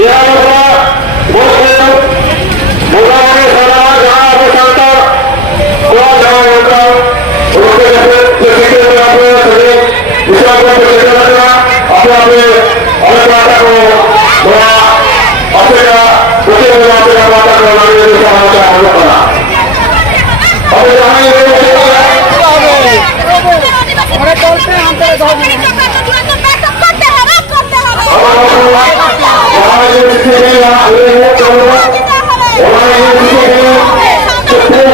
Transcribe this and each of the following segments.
বিহাররা বসবেন মোটামুটি সারা যারা দিকে আমাদের কোয়া যাওয়া হোক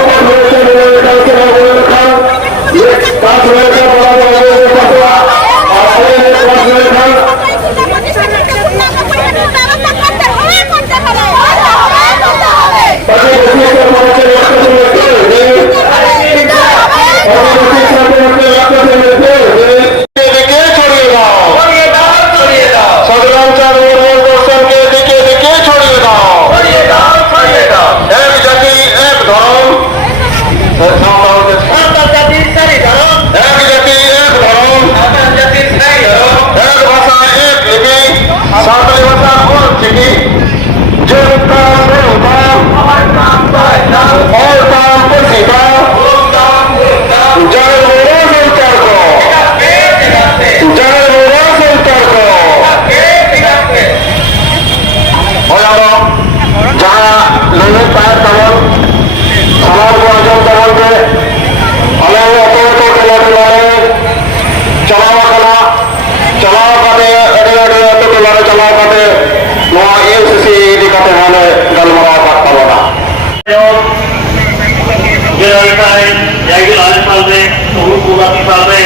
মুলাকাতে ᱱᱚᱣᱟ ᱤᱭᱩᱥᱤᱥᱤ ᱤᱫᱤ ᱠᱟᱛᱮ ᱦᱟᱱᱮ ᱜᱟᱞᱢᱟᱨᱟᱣ ᱟᱠᱟᱫ ᱛᱟᱵᱚᱱᱟ ᱡᱮ ᱞᱮᱠᱟᱭ ᱡᱟᱭᱜᱤᱞ ᱟᱞᱮ ᱥᱟᱞᱨᱮ ᱥᱩᱨᱩ ᱠᱩᱞᱟᱛᱤ ᱥᱟᱞᱨᱮ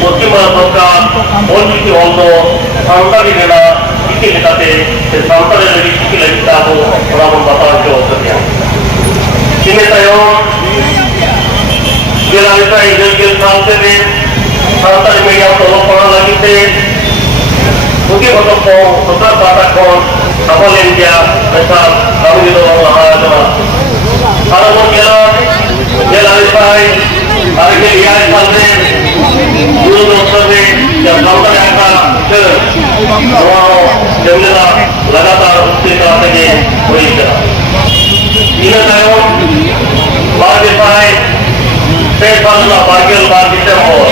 পশ্চিম বাংলা সরকার অনচিত অঙ্গ সাঁওতালি মেলা কৃষি লেখাতে সে সাঁওতালি লেগে কৃষি লেগে তাবো রাবণ বাতাস অন্তরিয়া ᱪᱮᱫ ᱛᱟᱭᱚᱢ ᱡᱮᱞᱟ ᱞᱮᱠᱟ ᱤᱡᱟᱹᱜᱮᱞ ᱥᱟᱶᱛᱮ ᱥᱟᱱᱛᱟᱲᱤ ᱢᱤᱰᱤᱭᱟᱢ ᱛᱚᱞᱚᱵ ᱯᱟᱲᱦᱟᱣ ᱞᱟᱹᱜᱤᱫ ᱛᱮ उनके भक्तों को सुंदर पाठक को सफल इंडिया ऐसा अभी तो हम लोग हाँ जमा हर वो केला ये लालित भाई हर के लिया इस साल में यूरो दोस्तों ने जब नौकर आया था फिर वो जमीना लगातार उसके साथ में कोई इधर इन्हें चाहे वो बार दिखाए पेट पालना बाकी और बार दिखते हो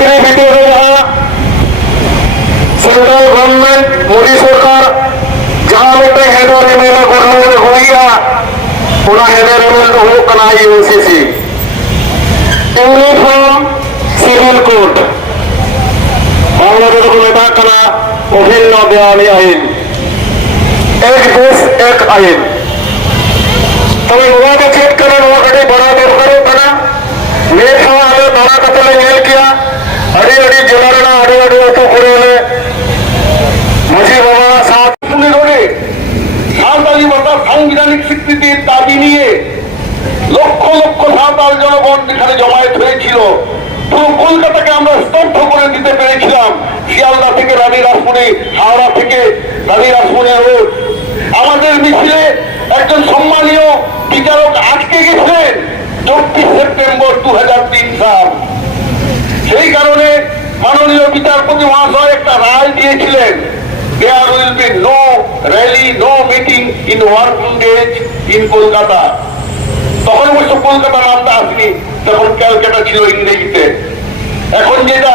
এটি सेंट्रल गवर्नमेंट मोदी सरकार, जहाँ बेटे Heather M UCC uniform civil code Bangladesh को मेटा अभिन्न देवानी एक देश, एक तब चेक करें बड़ा मेरे साथ बड़ा कतले किया। সাংবিধানিক স্বীকৃতির দাবি নিয়ে লক্ষ লক্ষ সাঁওতাল জনগণ যেখানে জমায়েত হয়েছিল কলকাতাকে আমরা স্তব্ধ করে দিতে পেরেছিলাম শিয়ালদা থেকে রানী রাসমণি হাওড়া থেকে রানী রাসমণি রোড আমাদের মিছিলে একজন সম্মানীয় বিচারক আটকে গেছিলেন চব্বিশ সেপ্টেম্বর দু তিন সাল সেই কারণে মাননীয় বিচারপতি মহাশয় একটা রায় দিয়েছিলেন there will be no rally no meeting in working days in Kolkata তখন অবশ্য কলকাতা নামটা আসেনি, তখন ক্যালকাটা ছিল ইংরেজিতে। এখন যেটা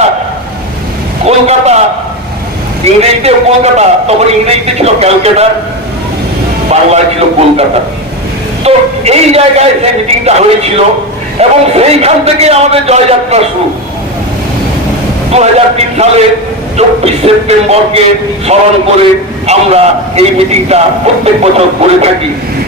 কলকাতা, ইংরেজিতে কলকাতা, তখন ইংরেজিতে ছিল ক্যালকাটা, বাংলায় ছিল কলকাতা। তো এই জায়গায় সেই মিটিংটা হয়েছিল, এবং সেইখান থেকে আমাদের জয়যাত্রা শুরু। দু হাজার তিন সালে চব্বিশ সেপ্টেম্বরকে স্মরণ করে আমরা এই মিটিংটা প্রত্যেক বছর করে থাকি।